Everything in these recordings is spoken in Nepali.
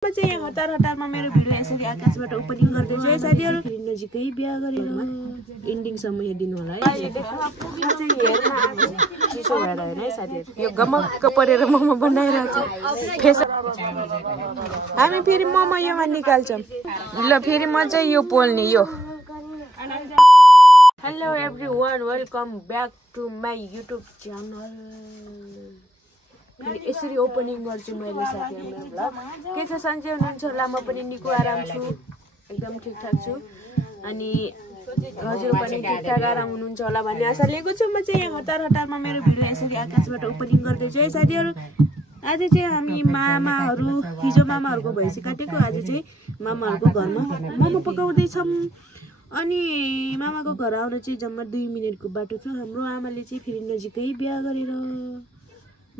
म चाहिँ यहाँ हतारमा मेरो भिडियो यसरी आकाशबाट ओपनिङ गर्दैछु है साथीहरु। नजिकै बिहा गरेर एन्डिङसम्म हेर्दिनु होला है। चिसो भएर हैन है साथीहरु, यो गमक्क परेर मोमो बनाइरहेको छ फेस। हामी फेरि मोमो योमा निकाल्छौं ल। फेरि म चाहिँ यो पोल्ने यो। Hello everyone, welcome back to my YouTube channel. यसरी ओपनिङ गर्छु मैले साथीहरु ब्लग। के छ सन्चै हुनुहुन्छ होला? म पनि निको आराम छु, एकदम ठिकठाक छु। अनि हजुर पनि ठिकठाक आराम हुनुहुन्छ होला भन्ने आशा लिएको छु। म चाहिँ यहाँ हतारमा मेरो भिडियो यसरी आकाशबाट ओपनिङ गर्दैछु है साथीहरु। आज चाहिँ हामी मामाहरु, हिजो मामाहरुको भैँसी काटेको, आज चाहिँ मामाहरुको घरमा मोमो पकाउँदैछौं। अनि मामाको घर आउन चाहिँ जम्मा 2 मिनेटको बाटो छ। हाम्रो आमाले चाहिँ फेरि नजिकै बिहा गरेर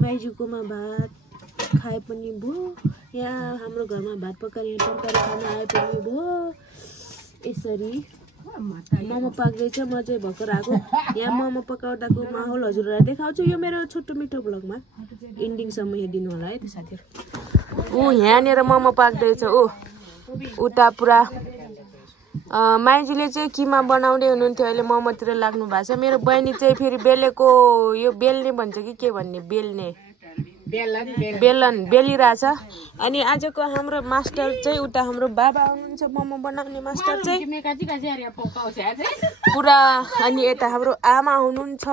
माइजूकोमा भात खाए पनि भयो, यहाँ हाम्रो घरमा भात पकाएर यहाँ तरकारी खान आए पनि भयो। यसरी मोमो पाक्दैछ। म चाहिँ भर्खर आएको। यहाँ मोमो पकाउँदाको माहौल हजुरहरूलाई देखाउँछु यो मेरो छोटो मिठो ब्लगमा। एन्डिङसम्म हेर्दिनु होला है त साथीहरु। ऊ यहाँनिर मोमो पाक्दैछ। उता पुरा माइजूले चाहिँ किमा बनाउँदै हुनुहुन्थ्यो, अहिले मोमोतिर लाग्नु भएको छ। मेरो बहिनी चाहिँ फेरि बेलेको, यो बेल्ने भन्छ कि के भन्ने, बेलन बेलिरहेछ। अनि आजको हाम्रो मास्टर चाहिँ उता हाम्रो बाबा हुनुहुन्छ, मोमो बनाउने मास्टर चाहिँ पुरा। अनि यता हाम्रो आमा हुनुहुन्छ,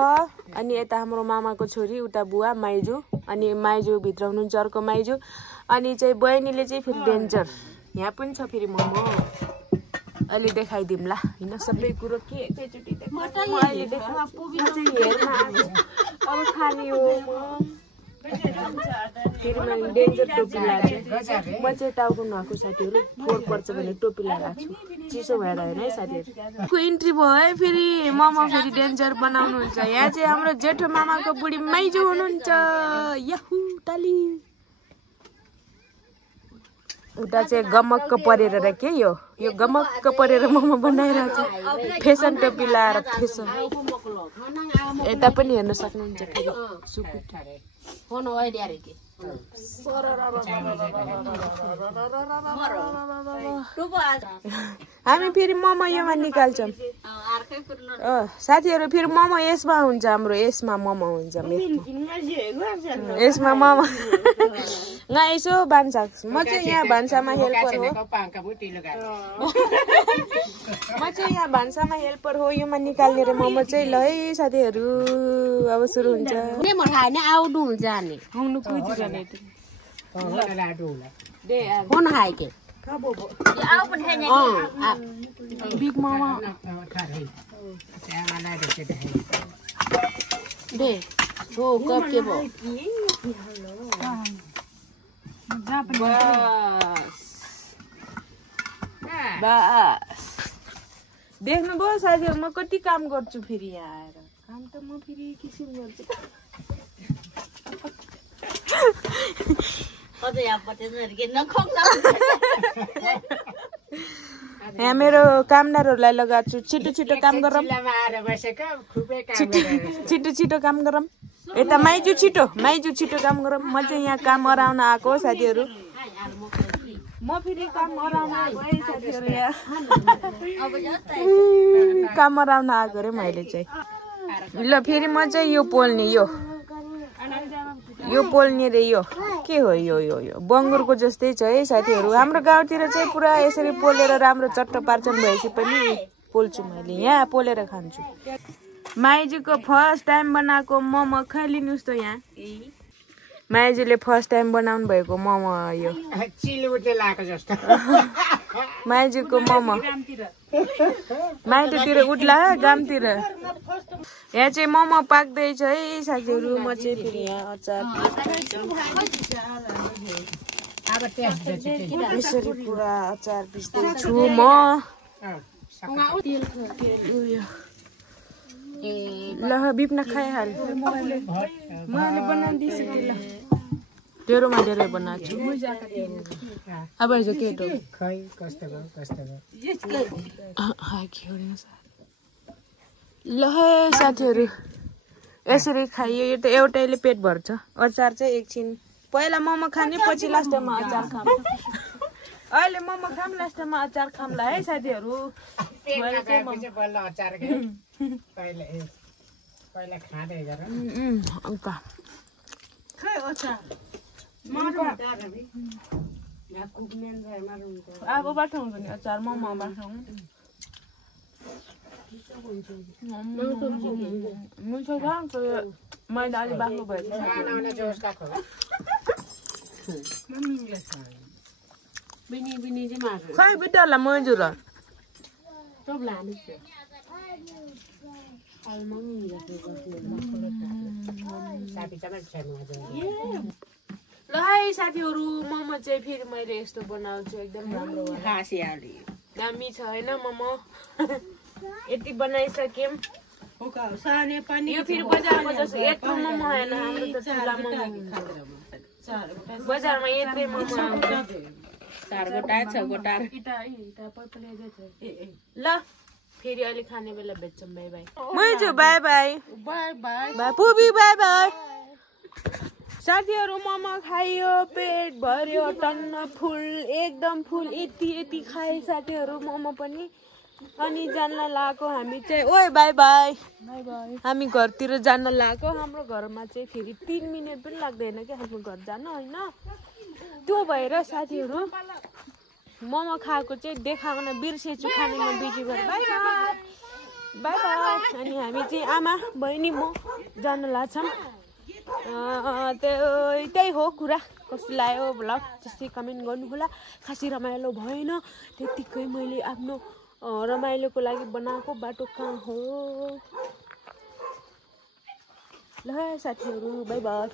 अनि यता हाम्रो मामाको छोरी उता बुवा माइजू, अनि माइजू भित्र हुनुहुन्छ अर्को माइजू। अनि चाहिँ बहिनीले चाहिँ फेरि डेन्जर। यहाँ पनि छ फेरि मोमो, अहिले देखाइदिउँ ल हैन। सबै कुरो के एकैचोटी अब खाने हो। फेरि मैले डेन्जर टोपी लगाएको छु। म चाहिँ टाउको नुहाएको साथीहरु, फोहोर पर्छ भने टोपी लगाएको छु, चिसो भएर हैन है साथीहरु। को इन्ट्री भयो है फेरि। मोमो फेरि डेन्जर बनाउनुहुन्छ। यहाँ चाहिँ हाम्रो जेठो मामाको बुढी माइजू हुनुहुन्छ। याहु ताली। उता चाहिँ गमक्क परेर के यो गमक्क परेर मोमो बनाइरहेको छ फेसन टोपी लाएर। फेसन यता पनि हेर्न सक्नुहुन्छ फेरि सुकुट। हामी फेरि मोमो योमा निकाल्छौं साथीहरु। फेरि मोमो यसमा हुन्छ, हाम्रो यसमा मोमो हुन्छ, यसमा मोमो। यसो भान्सा म चाहिँ यहाँ भान्सामा हेल्पर हो। म चाहिँ यहाँ भान्सामा हेल्पर हो। योमा निकाल्ने र मोमो चाहिँ ल है साथीहरु। अब सुरु हुन्छ। आउनु हुन्छ नि आउनु कुइति जाने त दे फोन हाइ के खाबो आउ पनि छैन बिग मामा दे हो कप के भो बस देख्नु भयो साथीहरु, म कति काम गर्छु फेरि यहाँ आएर। काम त म फेरि किसिम गर्छु। यहाँ मेरो कामदारहरूलाई लगाएको छु। छिटो छिटो काम गरौँ, छिटो काम गरौँ। यता माइजू छिटो काम गरौँ। म चाहिँ यहाँ काम अराउन आएको साथीहरु। म फेरि काम अराउन आएको है साथीहरु। यहाँ काम अराउन आएको रे मैले चाहिँ। ल फेरि म चाहिँ यो पोल्ने यो पोल्ने रे। यो के हो? यो बङ्गुरको जस्तै छ है साथीहरु। हाम्रो गाउँतिर चाहिँ पुरा यसरी पोलेर राम्रो चट्ट पार्छन्। भएपछि पनि पोल्छु मैले, यहाँ पोलेर खान्छु। माइजूको फर्स्ट टाइम बनाएको मोमो खाइलिनुस् त। यहाँ माइजूले फर्स्ट टाइम बनाउनु भएको मोमो यो चिलुटे लाको जस्तो। माइजूको मोमो माइतीतिर उठ्ला गामतिर। यहाँ चाहिँ मोमो पाक्दैछ है साथीहरु। म चाहिँ फेरि यहाँ अचार यसरी पुरा अचार पिस्दैछु म। ल बिपना खाइहाल। मैले बनाइदिन्छु ल। डेरोमा डेरै बनाएको छु। अब हिजो केटो ल साथीहरु, यसरी खाइयो। यो त एउटैले पेट भर्छ। अचार चाहिँ एकछिन पहिला मोमो खाने, पछि लास्टमा अचार खाने। अहिले मोमो खाम लास्ट टाइममा अचार खामला है साथीहरू पहिला अचार पहिला खाँदै गर अंका खै अचार आगो बाठाउँछ नि अचार मोमो बाठाउँ हुन्छ मैले अलि बाक्लो भएछ खै बिटालाई मैले र ल है साथीहरू मोमो चाहिँ फेरि मैले यस्तो बनाउँछु एकदम राम्रो दामी छ होइन मोमो यति बनाइसक्यौँ यो फेरि बजारमा जस्तो यत्रो मोमो होइन हाम्रो त ठुला मोमो बजारमा यत्रै मोमो ल फेरि अलि खाने बेला भेट्छौँ बाई बाई मैले बाई बाई बाई बाई पुबी बाई बाई साथीहरू मोमो खाइयो पेट भर्यो टन्न फुल एकदम फुल यति खाए साथीहरू मोमो पनि अनि जान्न लागेको हामी चाहिँ ओए बाई बाई हामी घरतिर जान लागेको हाम्रो घरमा चाहिँ फेरि 3 मिनट पनि लाग्दैन कि हाम्रो घर जान होइन त्यो भएर साथीहरू मोमो खाएको चाहिँ देखाउन बिर्सेछु खानेमा बिजी भएर बाई बाई अनि हामी चाहिँ आमा बहिनी म जान लाग्छौँ त्यही हो कुरा कस्तो लाग्यो भ्लग जस्तै कमेन्ट गर्नु होला खासै रमाइलो भएन त्यतिकै मैले आफ्नो रमाइलोको लागि बनाएको बाटो कहाँ हो ल साथीहरू बाई बाई